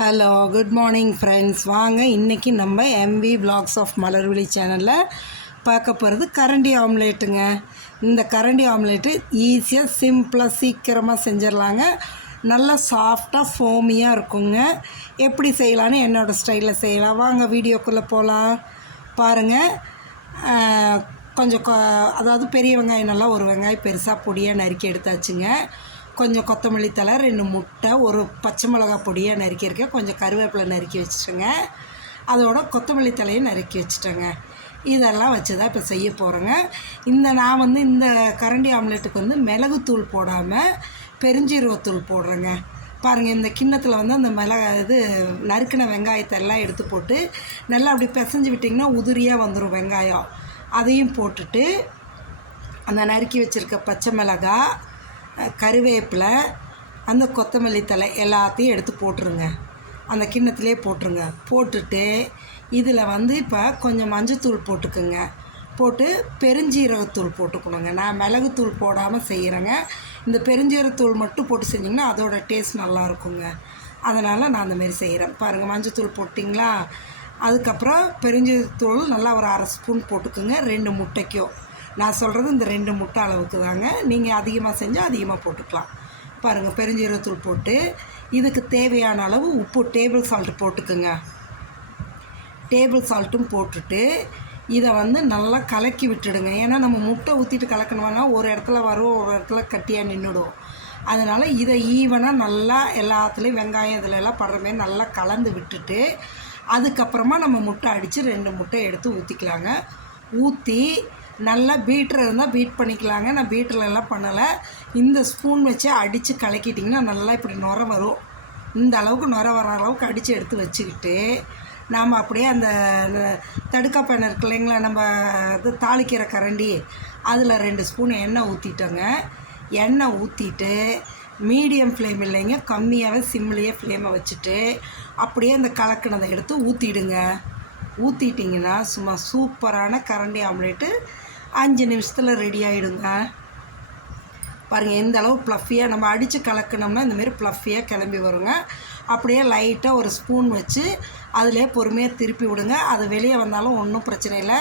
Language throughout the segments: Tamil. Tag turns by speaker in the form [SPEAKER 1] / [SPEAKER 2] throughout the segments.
[SPEAKER 1] ஹலோ குட் மார்னிங் ஃப்ரெண்ட்ஸ் வாங்க இன்றைக்கி நம்ம எம்வி பிளாக்ஸ் ஆஃப் மலர்விழி சேனலில் பார்க்க போகிறது கரண்டி ஆம்லேட்டுங்க. இந்த கரண்டி ஆம்லேட்டு ஈஸியாக சிம்பிளாக சீக்கிரமாக செஞ்சிடலாங்க. நல்லா சாஃப்டாக ஃபோமியாக இருக்குங்க. எப்படி செய்யலான்னு என்னோடய ஸ்டைலில் செய்யலாம். வாங்க வீடியோக்குள்ளே போகலாம் பாருங்கள் கொஞ்சம் கொ அதாவது பெரிய வெங்காயம் நல்லா ஒரு வெங்காயம் பெருசாக பொடியாக நறுக்கி எடுத்தாச்சுங்க. கொஞ்சம் கொத்தமல்லி தழை ரெண்டு முட்டை ஒரு பச்சை மிளகா பொடியாக நறுக்கியிருக்கேன் கொஞ்சம் கருவேப்பிலை நறுக்கி வச்சுட்டேங்க. அதோட கொத்தமல்லி தலையும் நறுக்கி வச்சுட்டேங்க. இதெல்லாம் வச்சு தான் இப்போ செய்ய போகிறேங்க இந்த நான் வந்து இந்த கரண்டி ஆம்லெட்டுக்கு வந்து மிளகுத்தூள் போடாமல் பெருஞ்சீரகத்தூள் போடுறேங்க. பாருங்கள் இந்த கிண்ணத்தில் வந்து அந்த மிளகா இது நறுக்கின வெங்காயத்தை எல்லாம் எடுத்து போட்டு நல்லா அப்படி பிசைஞ்சு விட்டிங்கன்னா உதிரியாக வந்துடும் வெங்காயம். அதையும் போட்டுட்டு அந்த நறுக்கி வச்சுருக்க பச்சை மிளகாய் கருவேப்பிலை அந்த கொத்தமல்லி தழை எல்லாத்தையும் எடுத்து போட்டுருங்க. அந்த கிண்ணத்திலே போட்டுருங்க. போட்டுட்டு இதில் வந்து இப்போ கொஞ்சம் மஞ்சத்தூள் போட்டுக்குங்க. போட்டு பெருஞ்சீரகத்தூள் போட்டுக்கணுங்க. நான் மிளகுத்தூள் போடாமல் செய்கிறேங்க இந்த பெருஞ்சீரகத்தூள் மட்டும் போட்டு செஞ்சிங்கன்னா அதோடய டேஸ்ட் நல்லா இருக்குங்க. அதனால் நான் அந்தமாரி செய்கிறேன் பாருங்கள் மஞ்சத்தூள் போட்டிங்களா? அதுக்கப்புறம் பெருஞ்சீரகத்தூள் நல்லா ஒரு அரை ஸ்பூன் போட்டுக்குங்க. ரெண்டு முட்டைக்கும் நான் சொல்கிறது இந்த ரெண்டு முட்டை அளவுக்கு தாங்க. நீங்கள் அதிகமாக செஞ்சால் அதிகமாக போட்டுக்கலாம். பாருங்கள் பெருஞ்சீரகத்தூள் போட்டு இதுக்கு தேவையான அளவு உப்பு டேபிள் சால்ட் போட்டுக்குங்க. டேபிள் சால்ட்டும் போட்டுட்டு இதை வந்து நல்லா கலக்கி விட்டுடுங்க. ஏன்னா நம்ம முட்டை ஊற்றிட்டு கலக்கணும்னா ஒரு இடத்துல வரும் ஒரு இடத்துல கட்டியாக நின்றுடும் அதனால் இதை ஈவனாக நல்லா எல்லாத்துலேயும் வெங்காயம் இதில் எல்லாம் படுற மாதிரி நல்லா கலந்து விட்டுட்டு அதுக்கப்புறமா நம்ம முட்டை அடித்து ரெண்டு முட்டை எடுத்து ஊற்றிக்கலாங்க ஊற்றி நல்லா பீட்டர் இருந்தால் பீட் பண்ணிக்கலாங்க. நான் பீட்டரில் எல்லாம் பண்ணலை. இந்த ஸ்பூன் வச்சு அடித்து கலக்கிட்டிங்கன்னா நல்லா இப்படி நுர வரும். இந்த அளவுக்கு நுர வர அளவுக்கு அடித்து எடுத்து வச்சுக்கிட்டு நாம் அப்படியே அந்த தடுக்கா பேன் இருக்கு இல்லைங்களா? நம்ம இது தாளிக்கிற கரண்டி. அதில் ரெண்டு ஸ்பூன் எண்ணெய் ஊற்றிட்டோங்க எண்ணெய் ஊற்றிட்டு மீடியம் ஃப்ளேம் இல்லைங்க. கம்மியாகவே சிம்லேயே ஃப்ளேமை வச்சுட்டு அப்படியே அந்த கலக்கினதை எடுத்து ஊற்றிடுங்க ஊற்றிட்டிங்கன்னா சும்மா சூப்பரான கரண்டி ஆம்லேட்டு அஞ்சு நிமிஷத்தில் ரெடி ஆகிடுங்க பாருங்கள் எந்த அளவு ப்ளஃபியாக நம்ம அடித்து கலக்கணும்னா இந்தமாரி ப்ளஃபியாக கிளம்பி வருங்க. அப்படியே லைட்டாக ஒரு ஸ்பூன் வச்சு அதிலே பொறுமையாக திருப்பி விடுங்க. அது வெளியே வந்தாலும் ஒன்றும் பிரச்சனை இல்லை.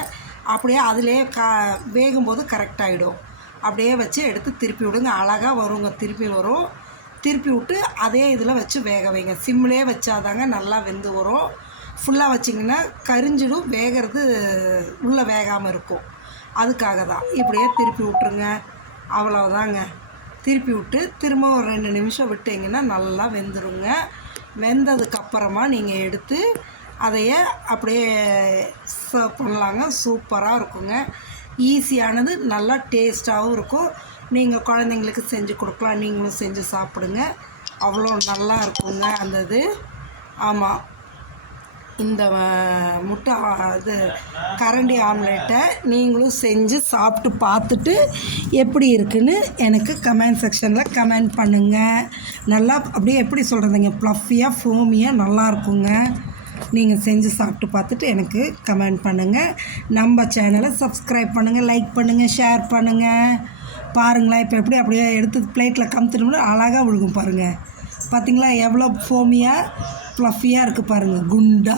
[SPEAKER 1] அப்படியே அதிலே கா வேகும்போது கரெக்டாகிடும் அப்படியே வச்சு எடுத்து திருப்பி விடுங்க. அழகாக வருங்க திருப்பி வரும். திருப்பி விட்டு அதே இதில் வச்சு வேக வைங்க. சிம்லேயே வச்சாதாங்க நல்லா வெந்து வரும். ஃபுல்லாக வச்சிங்கன்னா கரிஞ்சிடும் வேகிறது உள்ளே வேகாமல் இருக்கும். அதுக்காக தான் இப்படியே திருப்பி விட்ருங்க அவ்வளவுதாங்க. திருப்பி விட்டு திரும்ப ஒரு ரெண்டு நிமிஷம் விட்டிங்கன்னா நல்லா வெந்துருங்க. வெந்ததுக்கப்புறமா நீங்கள் எடுத்து அதையே அப்படியே சர்வ் பண்ணலாங்க. சூப்பராக இருக்குங்க. ஈஸியானது நல்லா டேஸ்ட்டாகவும் இருக்கும். நீங்கள் குழந்தைங்களுக்கு செஞ்சு கொடுக்கலாம். நீங்களும் செஞ்சு சாப்பிடுங்க. அவ்வளோ நல்லா இருக்குங்க அந்த இது. ஆமாம் இந்த முட்டை இது கரண்டி ஆம்லேட்டை நீங்களும் செஞ்சு சாப்பிட்டு பார்த்துட்டு எப்படி இருக்குன்னு எனக்கு கமெண்ட் செக்ஷனில் கமெண்ட் பண்ணுங்கள் நல்லா அப்படியே எப்படி சொல்கிறதுங்க ப்ளஃபியாக ஃபோமியாக நல்லா இருக்குங்க. நீங்கள் செஞ்சு சாப்பிட்டு பார்த்துட்டு எனக்கு கமெண்ட் பண்ணுங்கள் நம்ம சேனலை சப்ஸ்கிரைப் பண்ணுங்கள் லைக் பண்ணுங்கள் ஷேர் பண்ணுங்கள் பாருங்களேன் இப்போ எப்படி அப்படியே எடுத்து பிளேட்டில் கமுத்துட்டோம்னா அழகாக விழுகும் பாருங்கள் பார்த்தீங்களா எவ்வளோ ஃபோமியாக ஃப்ளஃபியாக இருக்குது பாருங்கள் குண்டா.